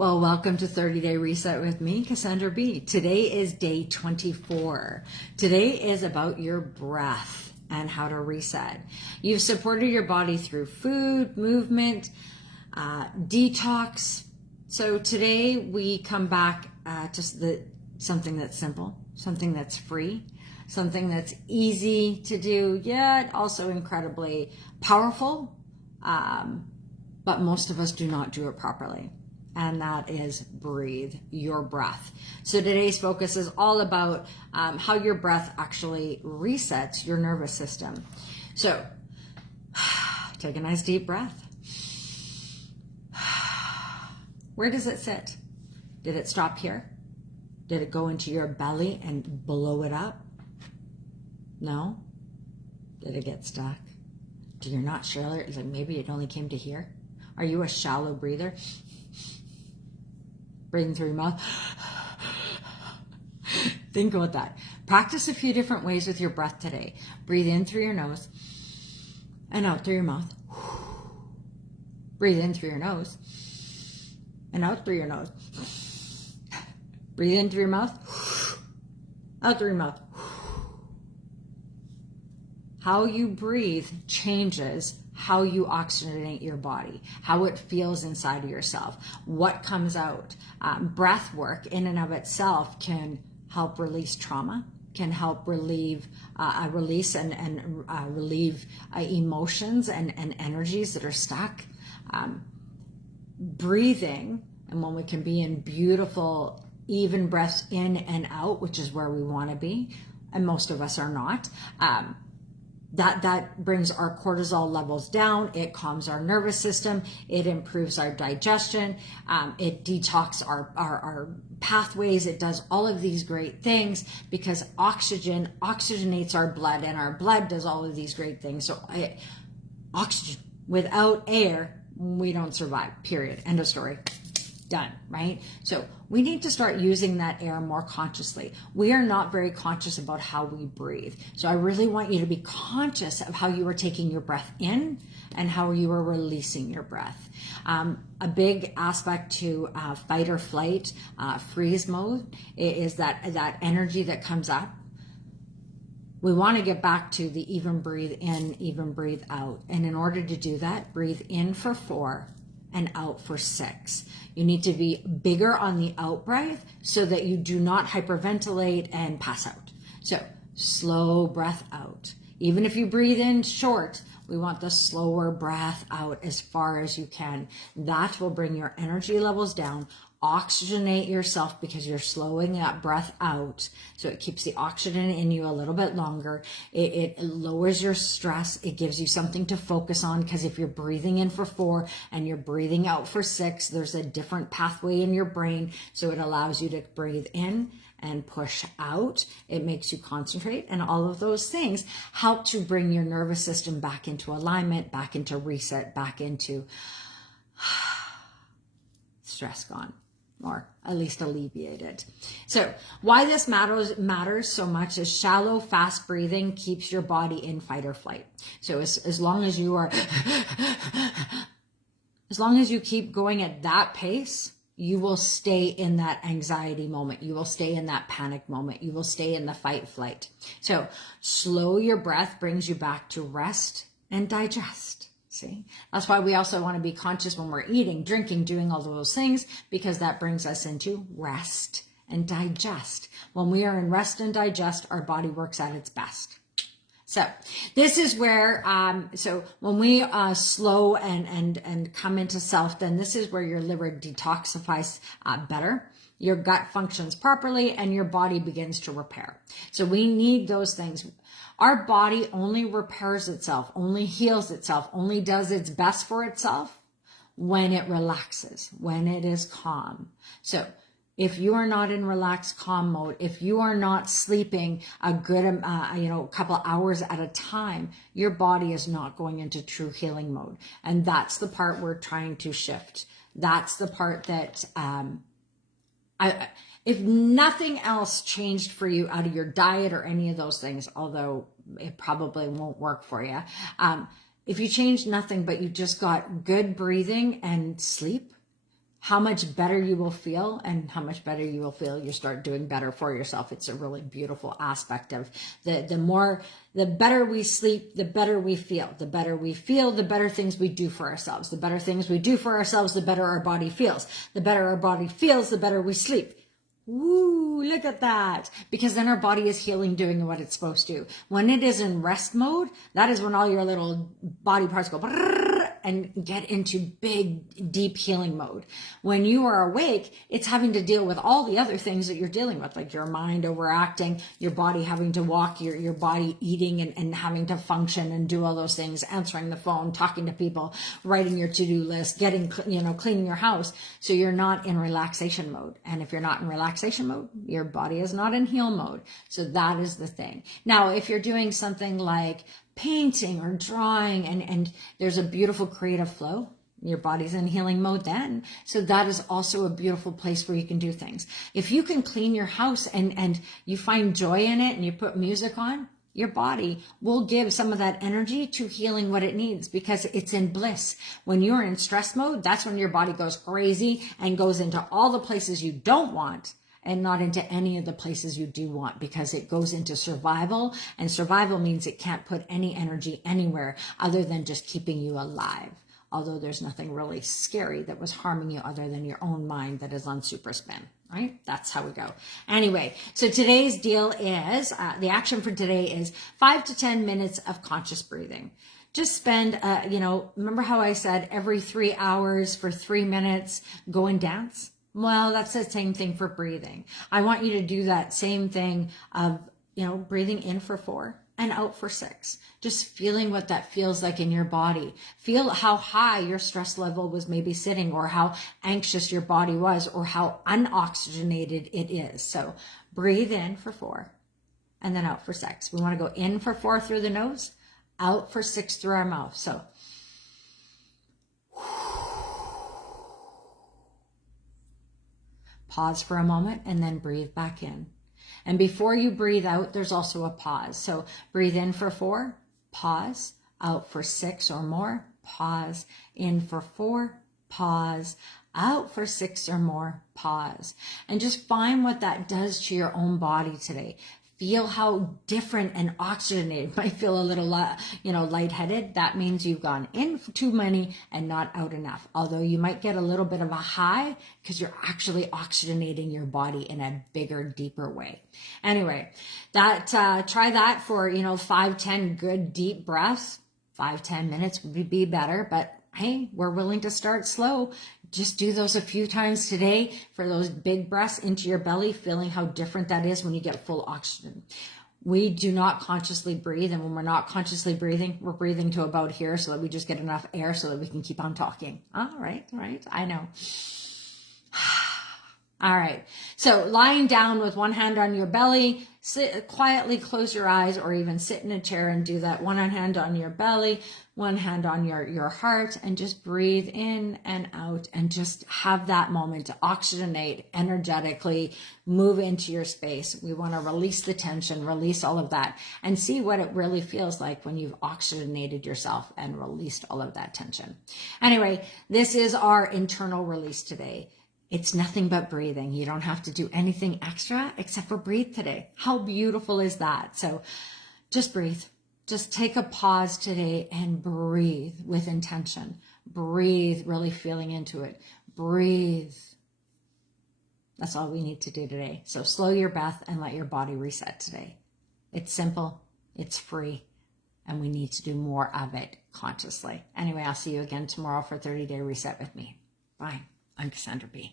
Well, welcome to 30-Day Reset with me, Cassandra B. Today is day 24. Today is about your breath and how to reset. You've supported your body through food, movement, detox. So today we come back to something that's simple, something that's free, something that's easy to do, yet also incredibly powerful, but most of us do not do it properly. And that is breathe, your breath. So today's focus is all about how your breath actually resets your nervous system. So take a nice deep breath. Where does it sit? Did it stop here? Did it go into your belly and blow it up? No? Did it get stuck? Do you not sure? Like maybe it only came to here? Are you a shallow breather? Breathing through your mouth. Think about that. Practice a few different ways with your breath today. Breathe in through your nose and out through your mouth. Breathe in through your nose and out through your nose. Breathe in through your mouth, out through your mouth. How you breathe changes how you oxygenate your body, how it feels inside of yourself, what comes out. Breath work in and of itself can help release trauma, can help relieve emotions and energies that are stuck. Breathing, and when we can be in beautiful, even breaths in and out, which is where we want to be, and most of us are not, that brings our cortisol levels down. It calms our nervous system. It improves our digestion. It detox our pathways. It does all of these great things because oxygen oxygenates our blood, and our blood does all of these great things. So oxygen, without air, we don't survive, period. End of story. Done, right? So we need to start using that air more consciously. We are not very conscious about how we breathe. So I really want you to be conscious of how you are taking your breath in and how you are releasing your breath. A big aspect to fight or flight, freeze mode is that energy that comes up. We want to get back to the even breathe in, even breathe out. And in order to do that, breathe in for 4 and out for 6. You need to be bigger on the out breath so that you do not hyperventilate and pass out. So slow breath out. Even if you breathe in short, we want the slower breath out as far as you can. That will bring your energy levels down. Oxygenate yourself because you're slowing that breath out. So it keeps the oxygen in you a little bit longer. It lowers your stress. It gives you something to focus on because if you're breathing in for 4 and you're breathing out for 6, there's a different pathway in your brain. So it allows you to breathe in and push out. It makes you concentrate, and all of those things help to bring your nervous system back into alignment, back into reset, back into stress gone, or at least alleviated. So why this matters so much is shallow, fast breathing keeps your body in fight or flight. So as long as you are, as long as you keep going at that pace, you will stay in that anxiety moment. You will stay in that panic moment. You will stay in the fight flight. So slow your breath brings you back to rest and digest. See, that's why we also want to be conscious when we're eating, drinking, doing all of those things, because that brings us into rest and digest. When we are in rest and digest, our body works at its best. So this is where, so when we slow and come into self, then this is where your liver detoxifies better. Your gut functions properly and your body begins to repair. So we need those things. Our body only repairs itself, only heals itself, only does its best for itself when it relaxes, when it is calm. So if you are not in relaxed, calm mode, if you are not sleeping a good, couple hours at a time, your body is not going into true healing mode. And that's the part we're trying to shift. That's the part that, if nothing else changed for you out of your diet or any of those things, although it probably won't work for you, if you changed nothing, but you just got good breathing and sleep, how much better you will feel, and how much better you will feel, you start doing better for yourself. It's a really beautiful aspect of the better we sleep, the better we feel. The better we feel, the better things we do for ourselves. The better things we do for ourselves, the better our body feels. The better our body feels, the better we sleep. Woo, look at that. Because then our body is healing, doing what it's supposed to. When it is in rest mode, that is when all your little body parts go and get into big, deep healing mode. When you are awake, it's having to deal with all the other things that you're dealing with, like your mind overacting, your body having to walk, your body eating and having to function and do all those things, answering the phone, talking to people, writing your to-do list, cleaning your house. So you're not in relaxation mode. And if you're not in relaxation mode, your body is not in heal mode. So that is the thing. Now, if you're doing something like painting or drawing and there's a beautiful creative flow, your body's in healing mode then. So that is also a beautiful place where you can do things. If you can clean your house and you find joy in it and you put music on, your body will give some of that energy to healing what it needs because it's in bliss. When you're in stress mode, that's when your body goes crazy and goes into all the places you don't want and not into any of the places you do want, because it goes into survival, and survival means it can't put any energy anywhere other than just keeping you alive. Although there's nothing really scary that was harming you other than your own mind that is on super spin, right? That's how we go. Anyway, so today's deal is, the action for today is 5 to 10 minutes of conscious breathing. Just spend, remember how I said every 3 hours for 3 minutes, go and dance? Well, that's the same thing for breathing. I want you to do that same thing of, breathing in for 4 and out for 6. Just feeling what that feels like in your body. Feel how high your stress level was maybe sitting, or how anxious your body was, or how unoxygenated it is. So breathe in for 4 and then out for 6. We want to go in for 4 through the nose, out for 6 through our mouth. So pause for a moment and then breathe back in. And before you breathe out, there's also a pause. So breathe in for 4, pause, out for 6 or more, pause, in for 4, pause, out for 6 or more, pause. And just find what that does to your own body today. Feel how different and oxygenated. Might feel a little, lightheaded. That means you've gone in for too many and not out enough. Although you might get a little bit of a high because you're actually oxygenating your body in a bigger, deeper way. Anyway, try that for, 5, 10 good deep breaths. 5, 10 minutes would be better, but hey, we're willing to start slow. Just do those a few times today for those big breaths into your belly, feeling how different that is when you get full oxygen. We do not consciously breathe, and when we're not consciously breathing, we're breathing to about here so that we just get enough air so that we can keep on talking. All right, I know. All right, so lying down with one hand on your belly, quietly close your eyes, or even sit in a chair and do that. One hand on your belly, one hand on your heart, and just breathe in and out and just have that moment to oxygenate energetically, move into your space. We want to release the tension, release all of that, and see what it really feels like when you've oxygenated yourself and released all of that tension. Anyway, this is our internal release today. It's nothing but breathing. You don't have to do anything extra except for breathe today. How beautiful is that? So just breathe. Just take a pause today and breathe with intention. Breathe, really feeling into it. Breathe. That's all we need to do today. So slow your breath and let your body reset today. It's simple, it's free, and we need to do more of it consciously. Anyway, I'll see you again tomorrow for 30-Day Reset with me. Bye. I'm Cassandra B.